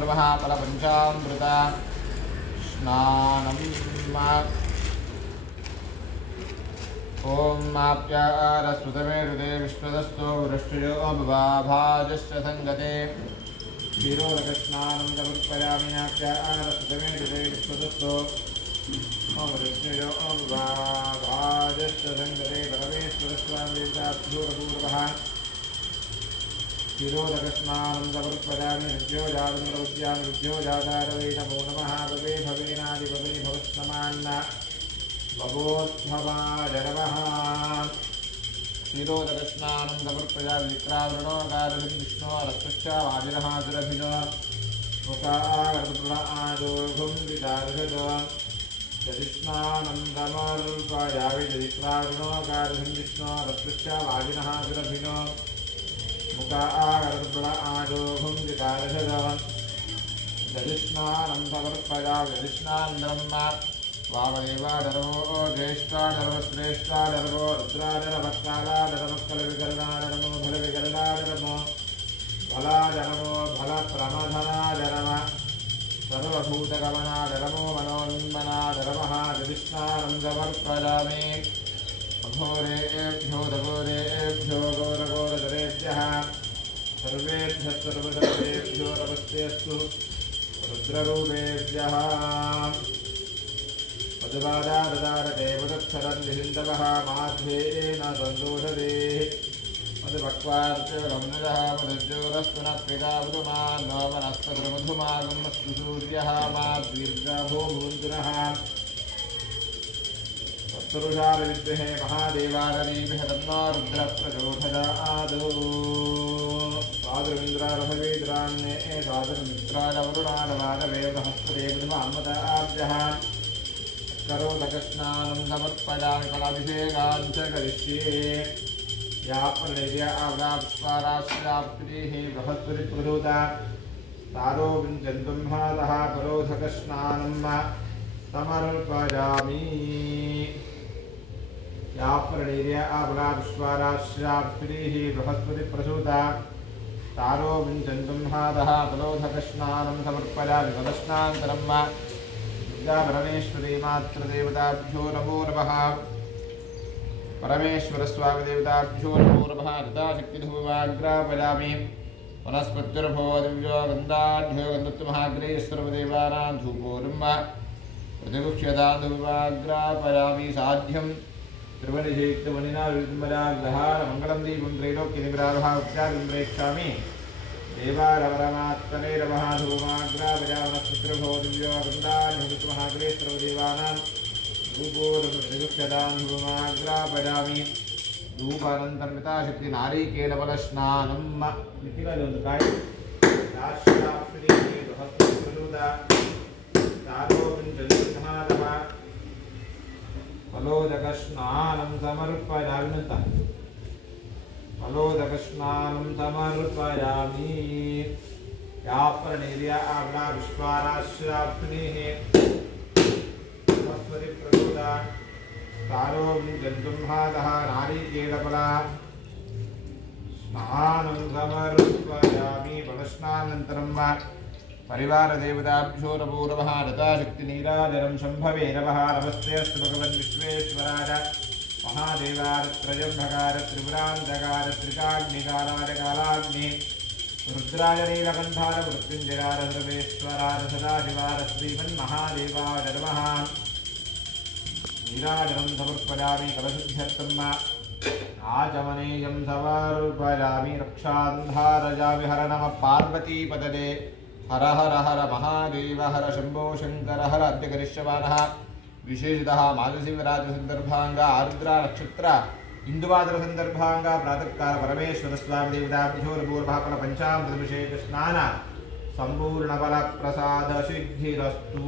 नमः फलपञ्चामृत स्नानम् ॐ आप्यारस्वतमे हृदे विश्वदस्तो वृष्टयो भाजश्च सङ्गते क्षीरोदकस्नानं समर्पयामि आप्यारस्वतमे हृदे विश्वदस्तो वृष्टयो भाजश्च सङ्गते परमेश्वरस्वामिदेवताभ्योरपूर्वः क्षीरोदकस्नानं समर्पयामि हृद्योजातमुद्यामि हृद्योजातारवै नमो नमः भवे भवेनादिभवे भवत्समान्न भवोद्भवाय नमः क्षीरोदकस्नानं समर्पयामि विक्रावृणोकारं विष्णो रक्तश्चावाजिनः सुरभिनो मुखागर्भआदोघुं विदार्शद दधिस्नानं समर्पयामि दधिक्रावृणोकारं विष्णो रक्तश्चावाजिनः सुरभिनो मुखागर्भआदोघुं विदार्शद दधिस्नानं समर्पयामि दधिस्नानं वामदेवाडरवो ज्येष्ठाडरव श्रेष्ठाडरवो रुद्राडरवत्कालाडरवत्कलविकरणाडरमो फलविकरणाडरमो फलाडरमो फलप्रमथनाडरम सर्वभूतगमनाडरमो मनोन्मनाडरमः दधिस्नानं समर्पयामि अघोरेभ्यो दघोरेभ्यो घोरघोरधरेभ्यः सर्वेभ्यः सर्वधरेभ्यो नमस्तेऽस्तु रुद्ररूपेभ्यः मधुवादारदारदेवदक्षरं विहिन्दवः माध्वेन सन्तोषदे मधुभक्त्वार्चरमनजः मधुज्योरस्तुनत्रिका मधुमान् नवनस्तद्रमधुमागमस्तु सूर्यः माद्दीर्घभूमुञ्जुनः तत्पुरुषारविद्महे महादेवारवीमहे तन्नो रुद्रप्रचोदयात् स्वादुरमिन्द्रारभवेद्रान्ये स्वादुरमित्राय वरुणानवादवे बृहस्पते मधुमामदाब्जः करोदकस्नानं समर्पयामि फलाभिषेकान् च करिष्ये या प्रणीर्य आवदापुष्पाराश्राप्तिः बृहस्पतिप्रसूता तारो विञ्चन्तुम्हातः करोदकस्नानं समर्पयामि या प्रणीर्य आवदापुष्पाराश्राप्तिः बृहस्पतिप्रसूता तारो विञ्चन्तुम्हातः करोदकस्नानं समर्पयामि तदस्नान्तरं परमेश्वरी मातृदेवताभ्यो नमो नमः परमेश्वरस्वामिदेवताभ्यो नमो नमः ऋताशक्तिधूपमाग्रापयामि वनस्पत्युर्भो दिव्यो गन्धाढ्यो गन्धत्वमहाग्रे सर्वदेवानां धूपोर्म प्रतिगुक्ष्यतां धूपमाग्रापयामि साध्यं त्रिवनिषेक्तवनिना विद्मराग्रहार मङ्गलं दीपं त्रैलोक्यनिग्रहारः उपचारं प्रेक्षामि देवारवरमात्मने नमः धूमाग्रापयामनस्पत्युर्भो दिव्यो गन्धाढ्यो सर्वदेवानां धूपोर्मृत्युक्षतां धूमाग्रापयामि धूपानन्तरं यथाशक्ति नारिकेलफलस्नानं फलोदकस्नानं समर्पयामि फलोदकस्नानं समर्पयामि या प्रणीर्य आवदापुष्पाराश्राप्तिः प्रसूता तारो विञ्चन्तुम्हातः नारिकेलफला स्नानं समर्पयामि फलस्नानन्तरं परिवारदेवताभ्यो नमो नमः रथाशक्तिनीराजनं शम्भवे नमः नमस्तेऽस्तु भगवन् विश्वेश्वराय महादेवाय त्रयम्बकाय त्रिपुरान्तकाय त्रिकाग्निकालाय कालाग्नि रुद्राय नीलकण्ठाय मृत्युञ्जयाय सर्वेश्वराय सदाशिवाय श्रीमन्महादेवाय नमः नीराजनं समर्पयामि कलशुद्ध्यर्थम् आचमनीयं समर्पयामि रक्षान्धारयामि हर नमः पार्वतीपतये हर हर हर महादेव हर शम्भो शङ्कर हर अद्य करिष्यमाणः विशेषतः माघशिवरात्रिसन्दर्भाङ्ग आरुद्रा नक्षत्र इन्दुवादरसन्दर्भाङ्ग प्रातःकाल परमेश्वरस्वामिदेवताभ्यो पूर्वः फलपञ्चामृतभिषेकस्नान सम्पूर्णफलप्रसादसिद्धिरस्तु।